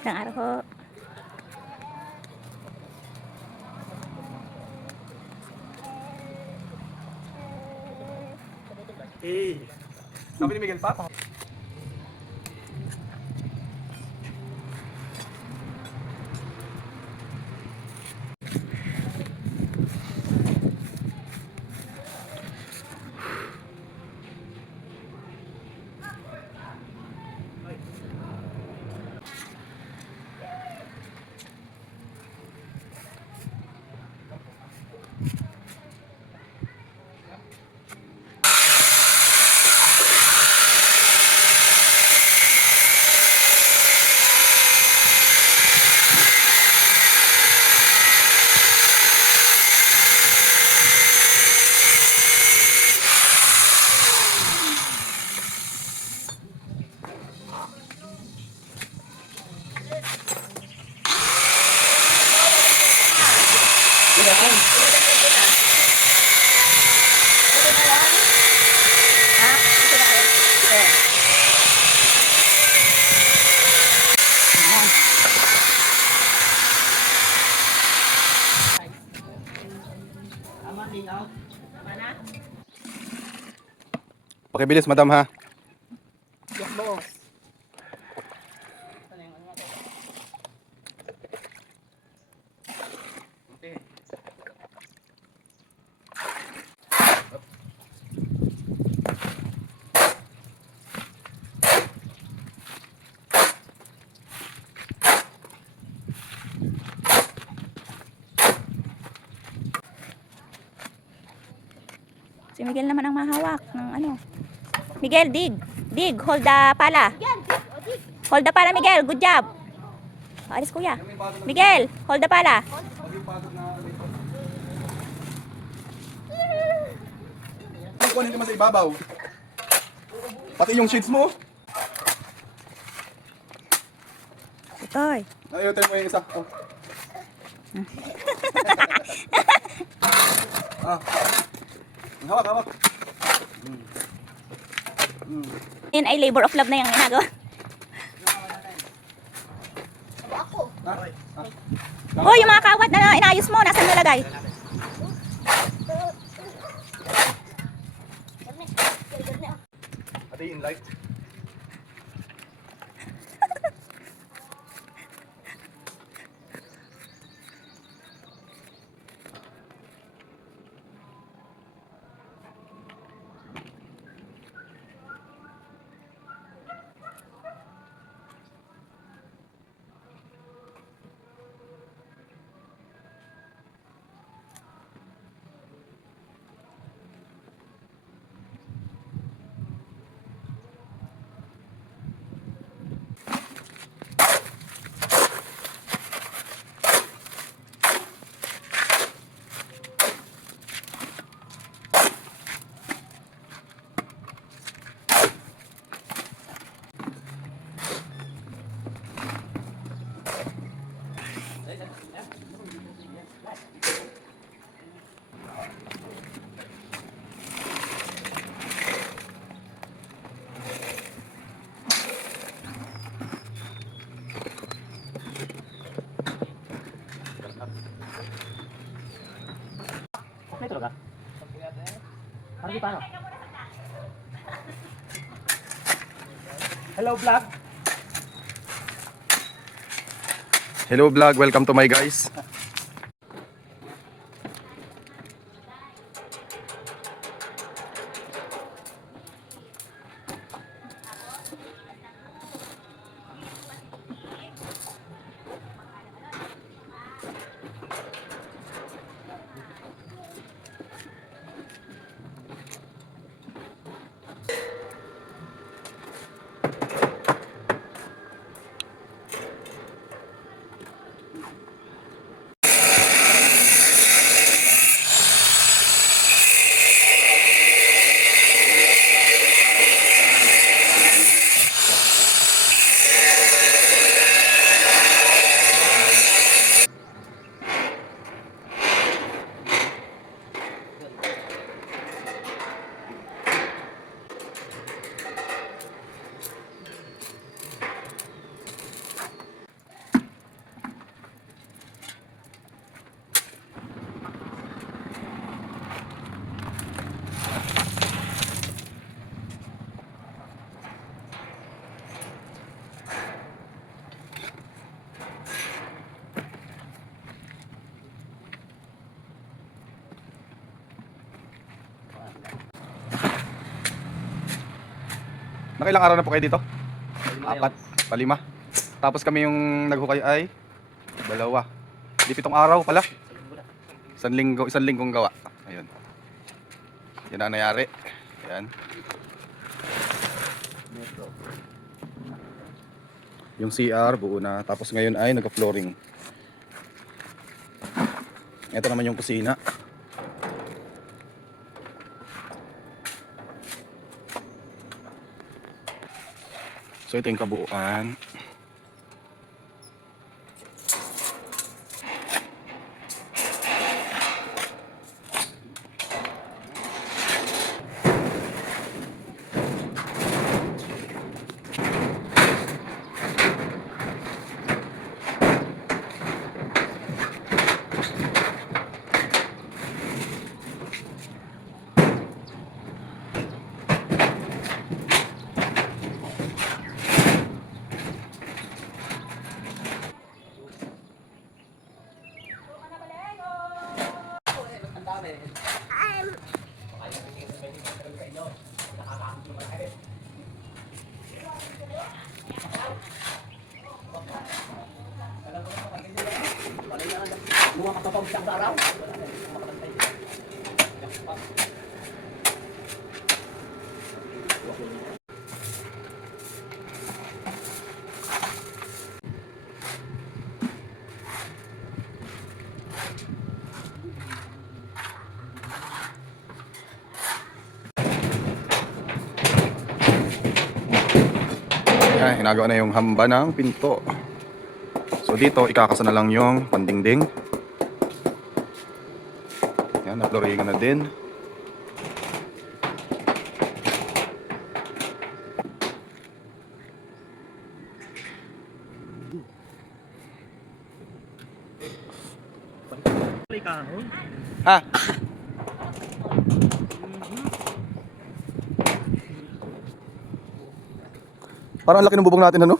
Ilang araw ho. Eh, sabi ni Miguel pa. Pakibilis, madam ha. Yes, boss. Si Miguel naman ang mahawak ng ano. Miguel, dig. Dig. Hold the pala. Hold the pala, Miguel. Good job. Alis, kuya. Miguel, hold the pala. Kunin naman sa ibabaw. Pati yung sheets mo. Tutoy. Ayutin mo yung isa. Oh. Hawak, hawak. Yan ay labor of love na yung ginagawa. Oh, yung mga kawat na inayos mo, nasaan nalagay? Ate yung light. Ito ka? Parang di paano? Hello vlog. Hello vlog, welcome to my guys. Nakailang araw na po kayo dito? 4, palima. Tapos kami yung naghukay ay 2. Di 7 araw pala. Isang linggong gawa. Ayun. Yan ang nangyari. Ayan. Yung CR buo na. Tapos ngayon ay nagka-flooring. Ito naman yung kusina. So ito yung kabuuan. Ayan, hinagawa na yung hamba ng pinto. So dito, ikakasa na lang yung pandingding. Ayan, na-flooringan na din. Ha? Parang ang laki ng bubong natin, ano?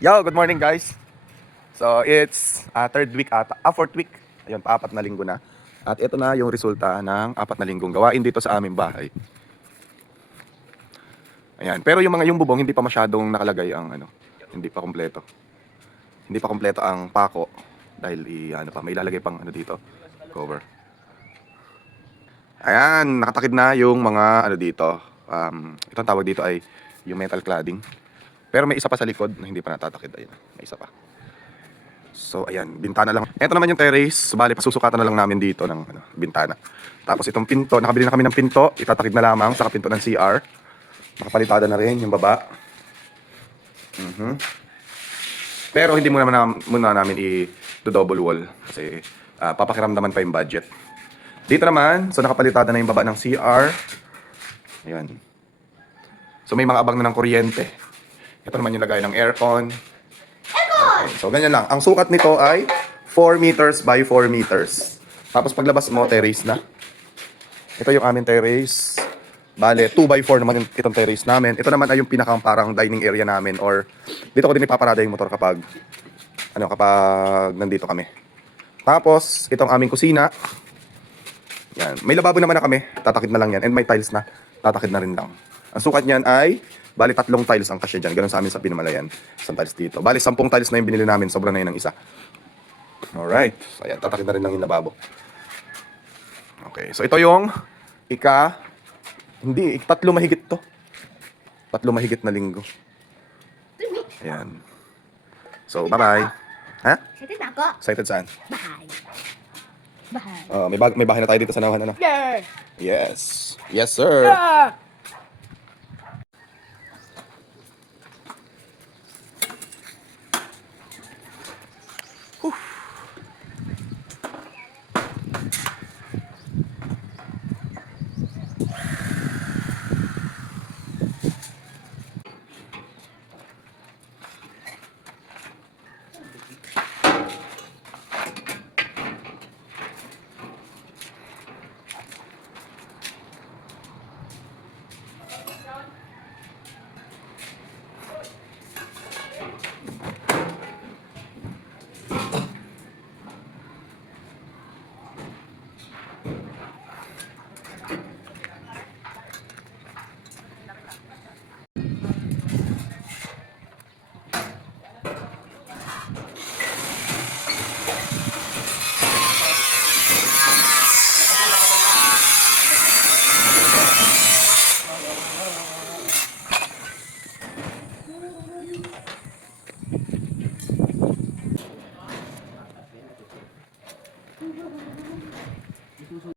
Yo, good morning guys. So it's third week ata, fourth week. Ayun, 4 na linggo na. At ito na yung resulta ng 4 na linggong gawain dito sa aming bahay. Ayan, pero yung bubong hindi pa masyadong nakalagay ang ano, hindi pa kompleto. Hindi pa kompleto ang pako dahil may ilalagay pang ano dito, cover. Ayan, nakatakid na yung mga ano dito. Itong tawag dito ay yung metal cladding. Pero may isa pa sa likod na hindi pa natatakid. Ayun, may isa pa. So, ayan, bintana lang. Ito naman yung terrace. Bali, pasusukatan na lang namin dito ng bintana. Tapos itong pinto, nakabili na kami ng pinto. Itatakid na lamang sa pinto ng CR. Nakapalitada na rin yung baba. Pero hindi muna namin i-double wall. Kasi papakiramdaman pa yung budget. Dito naman, so nakapalitada na yung baba ng CR. Ayan. So may mga abang na ng kuryente. Ito naman yung lagay ng aircon. Okay, so ganyan lang. Ang sukat nito ay 4 meters by 4 meters. Tapos paglabas mo, terrace na. Ito yung aming terrace. Bale, 2 by 4 naman itong terrace namin. Ito naman ay yung pinakang parang dining area namin. Or dito ko din ipaparada yung motor kapag nandito kami. Tapos, itong aming kusina. Yan. May lababo naman na kami. Tatakid na lang yan. And may tiles na. Tatakid na rin lang. Ang sukat niyan ay bali 3 tiles ang kasya dyan. Ganun sa amin sa Pinamalayan. Isang tiles dito. Bali 10 tiles na yung binili namin. Sobra na yun ng isa. Alright. So ayan, tatakid na rin lang yung lababo. Okay. So ito yung hindi, 3 mahigit to. 3 mahigit na linggo. Ayan. So, bye-bye. Ha? Excited na ako. Excited saan? Bye. Bahay. May bahay na tayo dito sa Nauhan, ano? Yeah! Yes. Yes, sir. Yeah!